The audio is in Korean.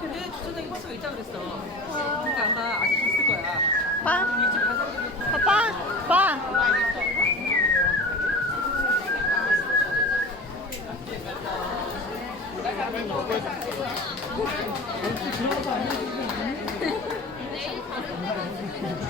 근데 주차장에 버스가 있다 그랬어. 그러니까 아마 아직 있을 거야. 빠, 이집 가서 아빠, 빠. 내일 다른 데가